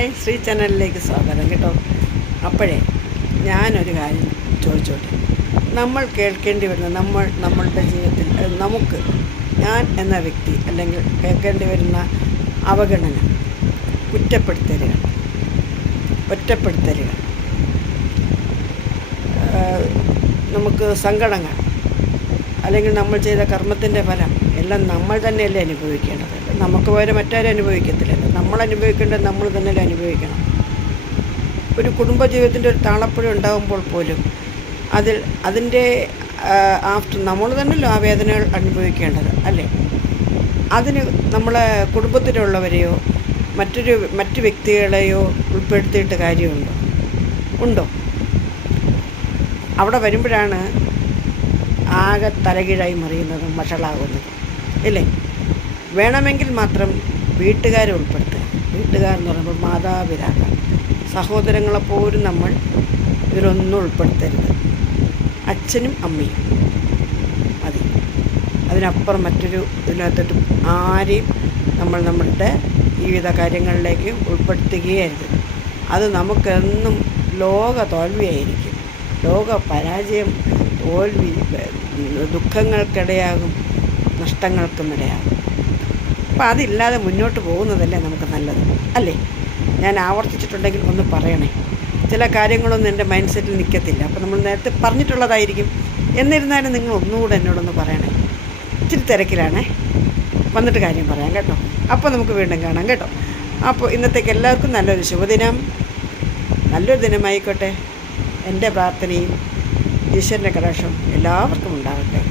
Hi, Shri ചാനലിലേക്ക് സ്വാഗതം കേട്ടോ. അപ്പോഴേ ഞാനൊരു കാര്യം ചോദിച്ചോട്ടെ. നമ്മൾ കേൾക്കേണ്ടി വരുന്ന നമ്മളുടെ ജീവിതത്തിൽ ഞാൻ എന്ന വ്യക്തി അല്ലെങ്കിൽ കേൾക്കേണ്ടി വരുന്ന അവഗണന, കുറ്റപ്പെടുത്തലുകൾ, ഒറ്റപ്പെടുത്തലുകൾ, നമുക്ക് സങ്കടങ്ങൾ, അല്ലെങ്കിൽ നമ്മൾ ചെയ്ത കർമ്മത്തിൻ്റെ ഫലം എല്ലാം നമ്മൾ തന്നെയല്ലേ അനുഭവിക്കേണ്ടത്. നമുക്ക് പകരം മറ്റാരും അനുഭവിക്കത്തില്ലല്ലോ. നമ്മൾ അനുഭവിക്കേണ്ടത് നമ്മൾ തന്നെയല്ലേ അനുഭവിക്കണം. ഒരു കുടുംബജീവിതത്തിൻ്റെ ഒരു താളപ്പുഴ ഉണ്ടാകുമ്പോൾ പോലും അതിൻ്റെ നമ്മൾ തന്നെയല്ലോ ആ വേദനകൾ അനുഭവിക്കേണ്ടത് അല്ലേ. അതിന് നമ്മളെ കുടുംബത്തിലുള്ളവരെയോ മറ്റു വ്യക്തികളെയോ ഉൾപ്പെടുത്തിയിട്ട് കാര്യമുണ്ടോ? അവിടെ വരുമ്പോഴാണ് ആകെ തലകീഴായി മറിയുന്നതും വഷളാകുന്നതും ഇല്ലേ. വേണമെങ്കിൽ മാത്രം വീട്ടുകാരെ ഉൾപ്പെടുത്തുക. വീട്ടുകാരെന്ന് പറയുമ്പോൾ മാതാപിതാക്കൾ, സഹോദരങ്ങളെപ്പോലും നമ്മൾ ഇതിലൊന്നും ഉൾപ്പെടുത്തരുത്. അച്ഛനും അമ്മയും മതി. അതിനപ്പുറം മറ്റൊരു ഇതിനകത്തോട്ട് ആരെയും നമ്മളുടെ ജീവിത കാര്യങ്ങളിലേക്ക് ഉൾപ്പെടുത്തുകയരുത്. അത് നമുക്കെന്നും ലോക തോൽവിയായിരിക്കും. ലോക പരാജയം, തോൽവി, ദുഃഖങ്ങൾക്കിടയാകും, നഷ്ടങ്ങൾക്കും ഇടയാകും. അപ്പോൾ അതില്ലാതെ മുന്നോട്ട് പോകുന്നതല്ലേ നമുക്ക് നല്ലത് അല്ലേ. ഞാൻ ആവർത്തിച്ചിട്ടുണ്ടെങ്കിൽ ഒന്ന് പറയണേ. ചില കാര്യങ്ങളൊന്നും എൻ്റെ മൈൻഡ് സെറ്റിൽ നിൽക്കത്തില്ല. അപ്പോൾ നമ്മൾ നേരത്തെ പറഞ്ഞിട്ടുള്ളതായിരിക്കും. എന്നിരുന്നാലും നിങ്ങൾ ഒന്നുകൂടെ എന്നോടൊന്ന് പറയണേ. ഇച്ചിരി തിരക്കിലാണേ, വന്നിട്ട് കാര്യം പറയാം കേട്ടോ. അപ്പോൾ നമുക്ക് വീണ്ടും കാണാം കേട്ടോ. അപ്പോൾ ഇന്നത്തേക്ക് എല്ലാവർക്കും നല്ലൊരു ശുഭദിനം, നല്ലൊരു ദിനമായിക്കോട്ടെ. എൻ്റെ പ്രാർത്ഥനയും ഈശ്വരൻ്റെ കടാക്ഷവും എല്ലാവർക്കും ഉണ്ടാകട്ടെ.